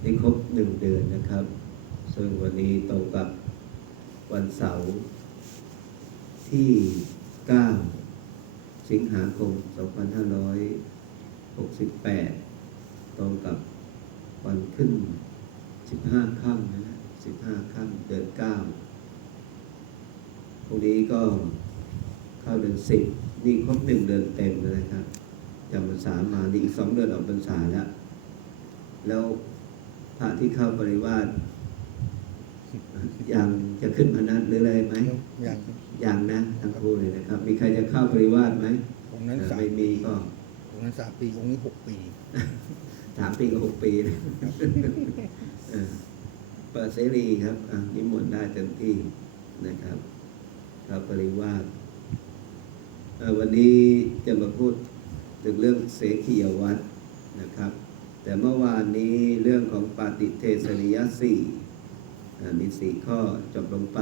ได้ครบหนึ่งเดือนนะครับ ซึ่งวันนี้ตรงกับวันเสาร์ที่ 9 สิงหาคม 2568 ตรงกับวันขึ้น 15 ค่ำนะฮะ15 ค่ำเดือน 9 พรุ่งนี้ก็เข้าเดือน 10 นี่ครบหนึ่งเดือนเต็มแล้วนะครับจำพรรษามานี่อีกสองเดือนออกพรรษาแล้ว แล้ว พระที่เข้าปริวาสยังจะขึ้นพนัสหรืออะไรไหมอย่างครับยังนะทั้งคู่เลยนะครับ มีใครจะเข้าปริวาสไหมองค์นั้นเอ่อสามไม่มีก็องค์นั้นสามปีองค์นี้หกปีสามปีกับหกปีนะเออเปิดเสรีครับอะนิมนต์ได้เต็มที่นะครับเข้าปริวาสเอ่อวันนี้จะมาพูดถึงเรื่องเสขียวัตรนะครับ แต่เมื่อวานนี้เรื่องของปาติเทสนิยสี่มีสี่ข้อจบลงไป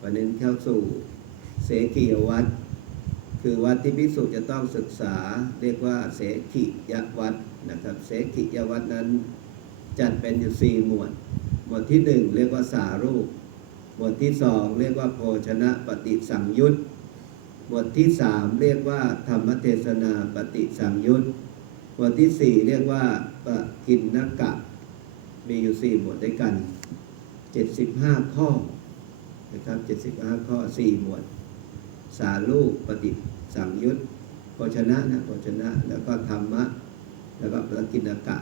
วันนี้เข้าสู่เสขียวัตคือวัดที่พิสุจะต้องศึกษาเรียกว่าเสขียวัตนะครับเสขียวัตนั้นจัดเป็นอยู่สี่หมวด หมวดที่หนึ่งเรียกว่าสารูป หมวดที่สองเรียกว่าโภชนะปฏิสังยุตหมวดที่สามเรียกว่าธรรมเทศนาปฏิสังยุต หมวดที่สี่เรียกว่าปะกินนกะ มีอยู่สี่หมวดด้วยกันเจ็ดสิบห้าข้อนะครับเจ็ดสิบห้าข้อสี่หมวด สาลูกปฏิสังยุตโภชนะนะโภชนะ แล้วก็ธรรมะ แล้วก็ปะกินนกะ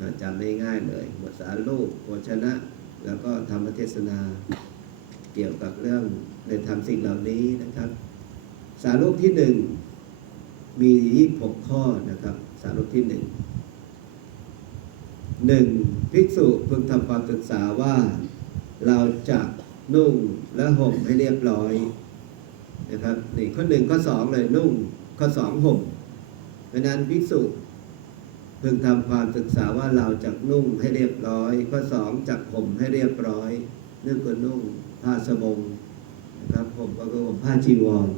นะจำได้ง่ายเลย หมวดสาลูกโภชนะ แล้วก็ธรรมเทศนา เกี่ยวกับเรื่องในทำสิ่งเหล่านี้นะครับ สารูปที่หนึ่งมียี่หกข้อนะครับ สารูปที่หนึ่งหนึ่งภิกษุพึงทำความศึกษาว่า เราจะนุ่งและห่มให้เรียบร้อยนะครับนี่ข้อหนึ่งข้อสองเลยนุ่งข้อสองห่มเพราะนั้นภิกษุพึงทำความศึกษาว่าเราจะนุ่งให้เรียบร้อยข้อสองจักห่มให้เรียบร้อยนึกว่านุ่งผ้าสบงนะครับผมก็คือห่มผ้าจีวร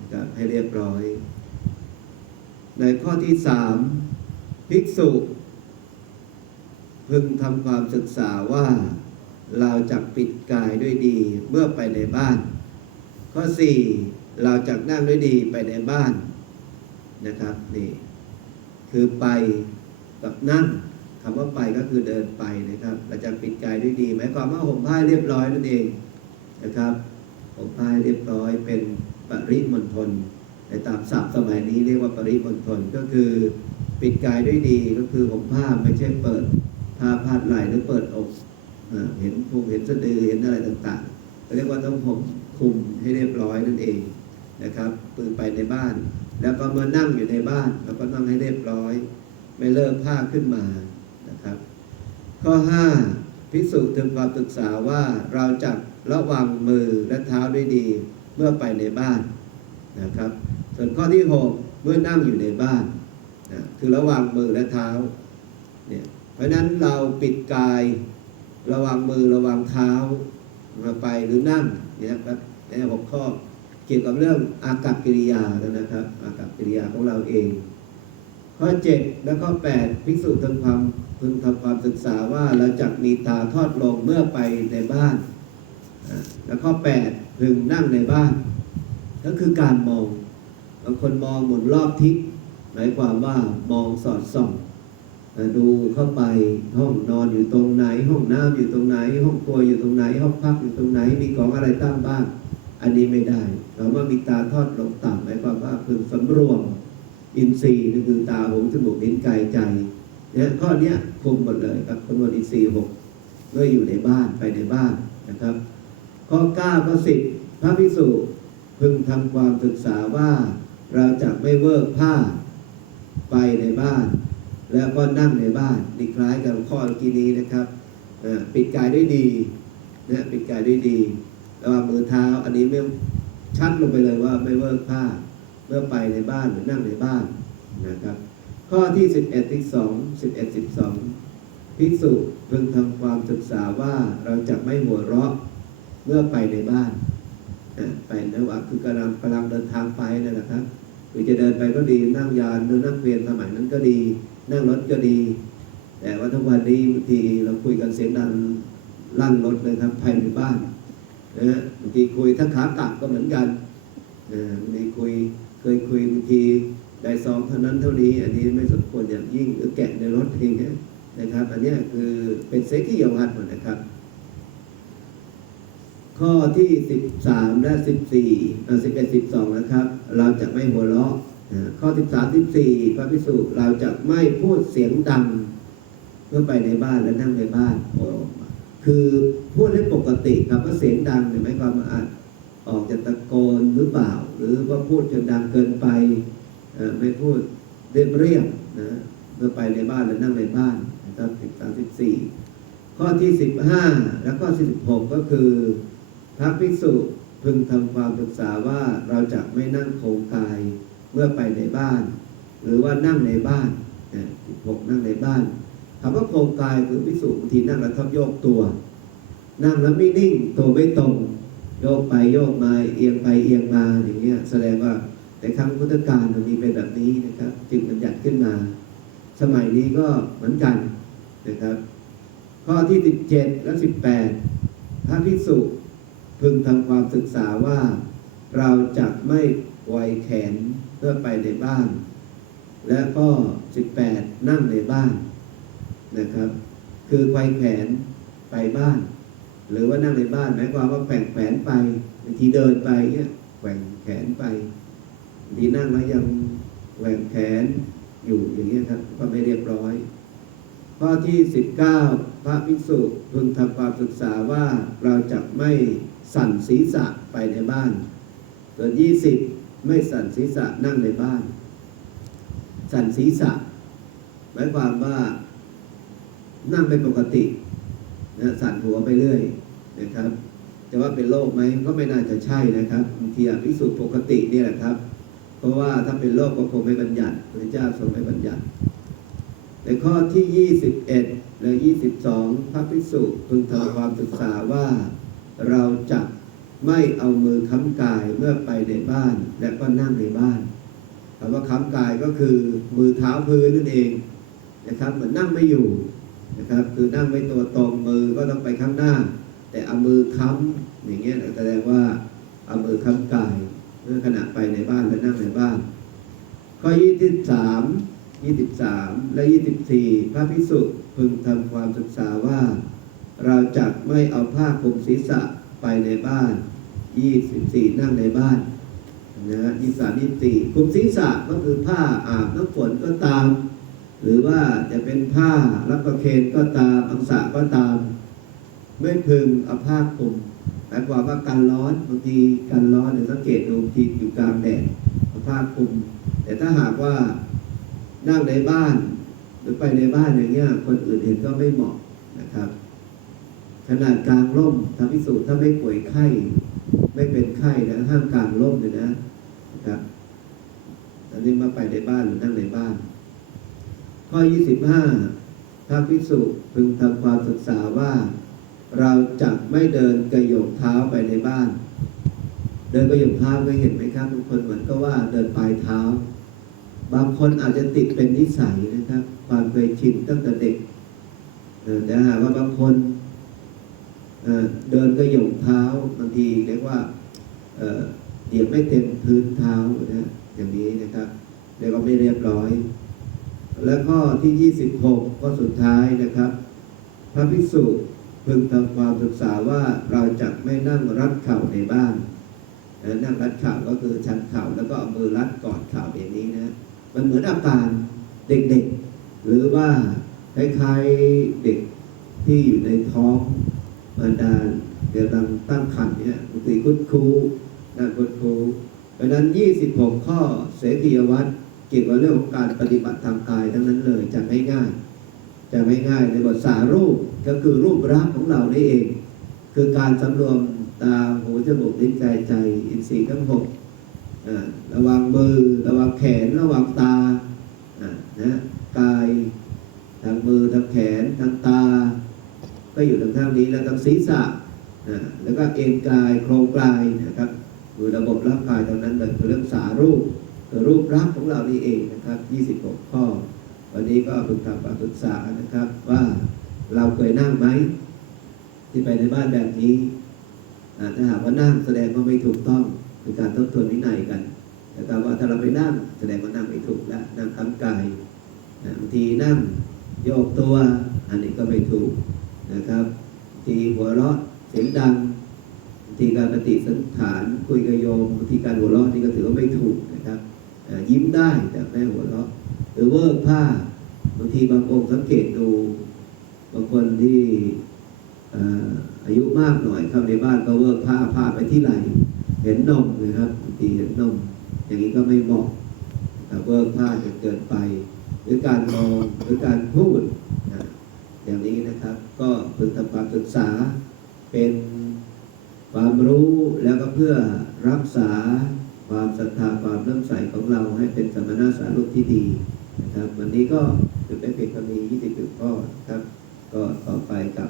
นะครับให้เรียบร้อย ในข้อที่สามภิกษุ พึงทำความศึกษาว่าเราจะปิดกายด้วยดีเมื่อไปในบ้าน ข้อสี่เราจะนั่งด้วยดีไปในบ้านนะครับนี่คือไปกับนั่งคำว่าไปก็คือเดินไปนะครับ เราจะปิดกายด้วยดีหมายความว่าห่มผ้าเรียบร้อยนั่นเองนะครับห่มผ้าเรียบร้อยเป็นปริมณฑล ในตามศัพท์สมัยนี้เรียกว่าปริมณฑลก็คือปิดกายด้วยดีก็คือห่มผ้าไม่ใช่เปิดผ้าพาดไหล่หรือเปิดอกเห็นพุงเห็นสะดือเห็นอะไรต่างๆเรียกว่าต้องห่มคุมให้เรียบร้อยนั่นเองนะครับปืนไปในบ้าน แล้วก็เมื่อนั่งอยู่ในบ้านเราก็นั่งให้เรียบร้อย ไม่เลิกผ้าขึ้นมานะครับ ข้อ5ภิกษุถึงความศึกษาว่าเราจะระวังมือและเท้าด้วยดีเมื่อไปในบ้านนะครับ ส่วนข้อที่ 6 เมื่อนั่งอยู่ในบ้านนะคือระวังมือและเท้าเนี่ยเพราะฉะนั้นเราปิดกาย ระวังมือระวังเท้ามาไปหรือนั่งเนี่ยครับในหกข้อเกี่ยวกับเรื่องอากับกิริยานะครับ อากับกิริยาของเราเอง ข้อ7และข้อ8ภิกษุทำความพึงทำความศึกษาว่าเราจะมีตาทอดลงเมื่อไปในบ้านแล้วข้อ8พึงนั่งในบ้าน ก็คือการมอง บางคนมองหมุนรอบทิศหมายความว่ามองสอดส่องดูเข้าไปห้องนอนอยู่ตรงไหน ห้องน้ำอยู่ตรงไหน ห้องครัวอยู่ตรงไหน ห้องพักอยู่ตรงไหน มีของอะไรตั้งบ้าง อันนี้ไม่ได้คำว่ามีตาทอดลงต่ำหมายความว่าพึงสำรวม อินทรีย์นี่คือตาหูจมูกลิ้นกายใจเนี่ยข้อเนี้ยคุมหมดเลยครับคำนวณอินทรีย์หกเมื่ออยู่ในบ้านไปในบ้านนะครับข้อ9ข้อ10พระภิกษุพึงทำความศึกษาว่า เราจะไม่เวิร์กผ้าไปในบ้าน แล้วก็นั่งในบ้านนี่คล้ายกับข้อเมื่อกี้นี้นะครับปิดกายด้วยดีนะปิดกายด้วยดีระหว่างมือเท้าอันนี้ไม่ชัดลงไปเลยว่าไม่เวิร์กผ้าเมื่อไปในบ้านหรือนั่งในบ้านนะครับ ข้อที่ 11ที่2 11 12ภิกษุพึงทำความศึกษาว่าเราจะไม่หัวเราะเมื่อไปในบ้านไปนะว่าคือกำลังกำลังเดินทางไปนั่นแหละครับ หรือจะเดินไปก็ดีนั่งยานหรือนั่งเวียนสมัยนั้นก็ดี นั่งรถก็ดี แต่ว่าทุกวันนี้บางทีเราคุยกันเสียงดังลั่นรถเลยครับภายในบ้านนะฮะบางทีคุยถ้าขากลับก็เหมือนกันนะบางทีคุยเคยคุยบางทีได้ซองเท่านั้นเท่านี้ อันนี้ไม่สมควรอย่างยิ่งหรือแกะในรถเองนะครับ อันนี้คือเป็นเซ็กที่ยาวัดหมดนะครับ ข้อที่ 13 และ 14อ่า11 12 นะครับ เราจะไม่หัวเราะอ่าข้อ 13 14 พระพิสุเราจะไม่พูดเสียงดังเมื่อไปในบ้านและนั่งในบ้านโอ้คือพูดให้ปกติครับว่าเสียงดังเนี่ยหมายความว่าอาจออกจะตะโกนหรือเปล่า หรือว่าพูดจนดังเกินไปอ่อไม่พูดเรียบเรียบนะเมื่อไปในบ้านและนั่งในบ้านนะครับ13 14 ข้อที่ 15 และข้อที่16 ก็คือ พระภิกษุพึงทำความศึกษาว่าเราจะไม่นั่งโคงกายเมื่อไปในบ้าน หรือว่านั่งในบ้านนะ16นั่งในบ้านคำว่าโคงกายคือภิกษุบางทีนั่งแล้วทับโยกตัว นั่งแล้วไม่นิ่งตัวไม่ตรงโยกไปโยกมาเอียงไปเอียงมาอย่างเงี้ยแสดงว่าในครั้งพุทธกาลมันมีเป็นแบบนี้นะครับ จึงบัญญัติขึ้นมา สมัยนี้ก็เหมือนกันนะครับ ข้อที่ 17 และ 18 พระภิกษุ พึงทำความศึกษาว่า เราจะไม่ไวยแขนเพื่อไปในบ้าน และก็ 18 นั่งในบ้านนะครับ คือไวยแขนไปบ้าน หรือว่านั่งในบ้านหมายความว่าแกว่งแขนไปบางทีเดินไปเนี่ยแกว่งแขนไปบางทีนั่งแล้วยังแกว่งแขนอยู่อย่างเงี้ยครับก็ไม่เรียบร้อย ข้อที่ 19 พระภิกษุพึงทำความศึกษาว่าเราจะไม่ สั่นศีรษะไปในบ้าน ส่วน20ไม่สั่นศีรษะนั่งในบ้าน สั่นศีรษะหมายความว่านั่งเป็นปกตินะสั่นหัวไปเรื่อยนะครับ แต่ว่าเป็นโรคไหมก็ไม่น่าจะใช่นะครับบางทีอภิสุปกติเนี่ยแหละครับ เพราะว่าถ้าเป็นโรคก็คงไม่บัญญัติพระเจ้าทรงไม่บัญญัติในข้อที่ 21 และ 22 พระภิกษุพึงทำความศึกษาว่า เราจะไม่เอามือค้ำกายเมื่อไปในบ้านและก็นั่งในบ้านคำว่าค้ำกายก็คือมือเท้าพื้นนั่นเองนะครับเหมือนนั่งไม่อยู่นะครับคือนั่งไม่ตัวตรงมือก็ต้องไปข้างหน้า แต่เอามือค้ำอย่างเงี้ยแสดงว่าเอามือค้ำกายเมื่อขณะไปในบ้านและนั่งในบ้านข้อ23 23 และ 24 พระภิกษุพึงทำความศึกษาว่า เราจะไม่เอาผ้าคลุมศีรษะไปในบ้าน 24 นั่งในบ้านนะฮะ23 24คลุมศีรษะก็คือผ้าอาบน้ำฝนก็ตาม หรือว่าจะเป็นผ้ารับประเคนก็ตามอังสะก็ตาม ไม่พึงเอาผ้าคลุมหมายความว่ากันร้อนบางทีกันร้อนเนี่ยสังเกตดูบางทีอยู่กลางแดดเอาผ้าคลุม แต่ถ้าหากว่านั่งในบ้าน หรือไปในบ้านอย่างเงี้ยคนอื่นเห็นก็ไม่เหมาะนะครับ ขนาดกลางร่มทำพิสูจน์ถ้าไม่ป่วยไข้ ไม่เป็นไข้นะห้ามกลางร่มเลยนะครับอันนี้มาไปในบ้านหรือนั่งในบ้าน ข้อ 25พระภิกษุพึงทำความศึกษาว่า เราจะไม่เดินกระโยกเท้าไปในบ้าน เดินกระโยกเท้าเคยเห็นไหมครับบางคนเหมือนก็ว่าเดินปลายเท้า บางคนอาจจะติดเป็นนิสัยนะครับ ความเคยชินตั้งแต่เด็กเออแต่หากว่าบางคน เดินกระโยกเท้าบางทีเรียกว่าเหยียบไม่เต็มพื้นเท้านะอย่างนี้นะครับเรียกว่าไม่เรียบร้อย และข้อที่ 26ข้อสุดท้ายนะครับ พระภิกษุพึงทำความศึกษาว่าเราจะไม่นั่งรัดเข่าในบ้านนั่งรัดเข่าก็คือชันเข่าแล้วก็เอามือรัดกอดเข่าอย่างนี้นะมันเหมือนอาการเด็กๆ หรือว่าคล้ายๆเด็กที่อยู่ในท้อง รดาเดี๋ยวกำลังตั้งครรภ์เนี่ยบางทีคุดคูนั่งคุดคูเพราะนั้น 26 ข้อเสกียวัตรเกี่ยวกับเรื่องของการปฏิบัติทางกายทั้งนั้นเลยจะไม่ง่ายจะไม่ง่ายในบทสารูปก็คือรูปรักของเรานี่เอง คือการสำรวมตาหูจมูกลิ้นกายใจ อินทรีย์ทั้งหกอ่าระวังมือระวังแขนระวังตาอ่านะกายทางมือทางแขนทางตา ก็อยู่ทางท่างนี้แล้วทางศีรษะอ่าแล้วก็เอ็นกายโครงกายนะครับคือระบบร่างกายตรงนั้นเลยคือเรื่องสารูปรูปรักของเรานี่เองนะครับ 26 ข้อ วันนี้ก็พึงทำความศึกษานะครับ ว่าเราเคยนั่งไหมที่ไปในบ้านแบบนี้ถ้าหากว่านั่งแสดงว่าไม่ถูกต้องเป็นการทบทวนวินัยกันนะครับว่าถ้าเราไปนั่งแสดงว่านั่งไม่ถูกแล้วนั่งค้ำกายอ่บางทีนั่งโยกตัว อันนี้ก็ไม่ถูก นะครับทีหัวเราะเสียงดังบางทีการปฏิสันฐานคุยกับโยมบางทีการหัวเราะนี่ก็ถือว่าไม่ถูกนะครับยิ้มได้แต่ไม่หัวเราะหรือเวิร์กผ้าบางทีบางองค์สังเกตดูบางคนที่อายุมากหน่อยเข้าในบ้านก็เวิร์กผ้าผ้าไปที่ไหลเห็นนมนะครับบางทีเห็นนมอย่างนี้ก็ไม่เหมาะแต่เวิร์กผ้าจนเกินไป หรือการมองหรือการพูดนะอย่างนี้นะครับ ก็พึงทำความศึกษา เป็นความรู้แล้วก็เพื่อรักษาความศรัทธาความเริ่อมใสของเราให้เป็นสมณะสารุปที่ดีนะครับ วันนี้ก็จุดได้เพียงเท่านี้20จุดข้อนะครับ ก็ต่อไปกับ